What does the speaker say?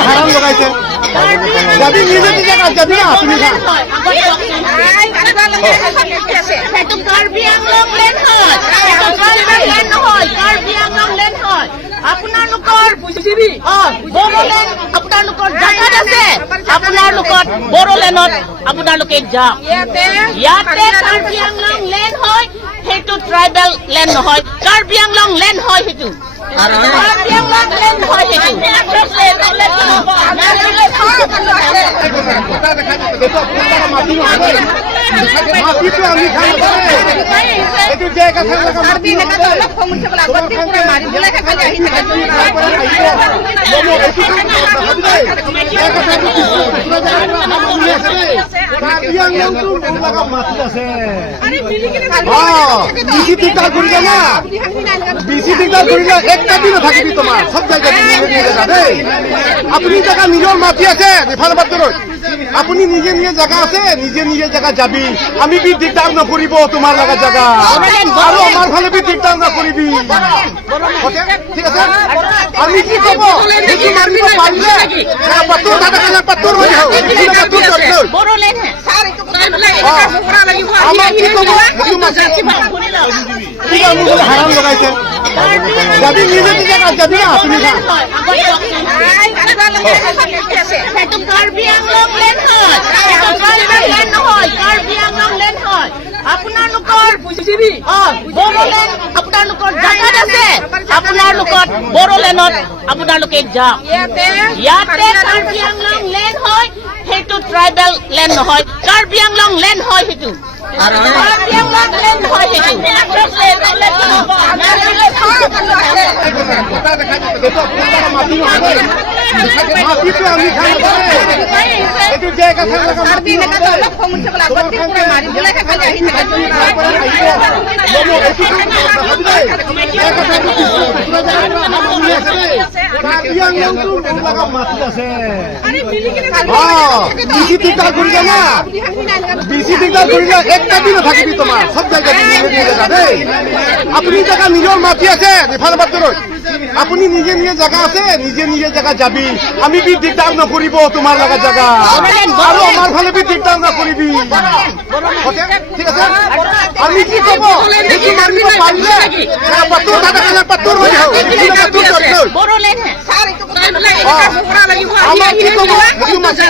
হারাম লগাইছে যদি নিজে নিজে কাজ যাবি না আপনি বড়োলেণ্ডত আপোনালোকে যাওক ইয়াতে কাৰ্বি আংলং লেণ্ড হয় সেইটো ট্ৰাইবেল লেণ্ড নহয় কাৰ্বি আংলং লেণ্ড হয় সেইটো কাৰ্বি আংলং লেণ্ড হয় একটা দিন থাকিবি তোমাৰ সব জায়গায় আপনি জায়গা নিজেৰ মাটি আছে নেফাল বাদৰত আপুনি নিজে নিজে জায়গা আছে নিজে নিজে জায়গা যাবি আমি বি দিগদার নকরিব তোমার লাগা জায়গা আর আমার ভালে বি দিগদার নকরিবি ঠিক আছে আমি কি কব সেইটো মানিব পাৰিলে পাত্তৰ দাদা কাজা পাত্তৰ হৈ যাও আমাৰ কি কব সেইটো মাছে হাৰাম লগাইছে যদি নিজে নিজে কাজ যাবি না আপনি কাৰ্বি আংলং লেণ্ড হয় কাৰ্বি আংলং লেণ্ড হয় আপোনালোকৰ বড়োলেণ্ড আপোনালোকৰ জাগাত আছে আপোনালোকৰ বড়োলেণ্ডত আপোনালোকে যাওক ইয়াতে কাৰ্বি আংলং লেণ্ড হয় সেইটো ট্ৰাইবেল লেণ্ড নহয় কাৰ্বি আংলং লেণ্ড হয় সেইটো কাৰ্বি আংলং লেণ্ড হয় একটা দিন থাকিবি তোমাৰ সব জায়গায় আপনি জায়গা নিজেৰ মাটি আছে নেফাল বাদৰত আপুনি নিজে নিজে জায়গা আছে নিজে নিজে জায়গা যাবি আমি বি দিগদার নকরিব তোমার লাগা জায়গা আর আমার ভালে বি দিগদার নকরিবি ঠিক আছে আমি কি কব সেইটো মানিব পাৰিলে পাত্তৰ দাদা কাজা পাত্তৰ হৈ যাও বড়োলেণ্ড আমাৰ কি কব সেইটো মাছে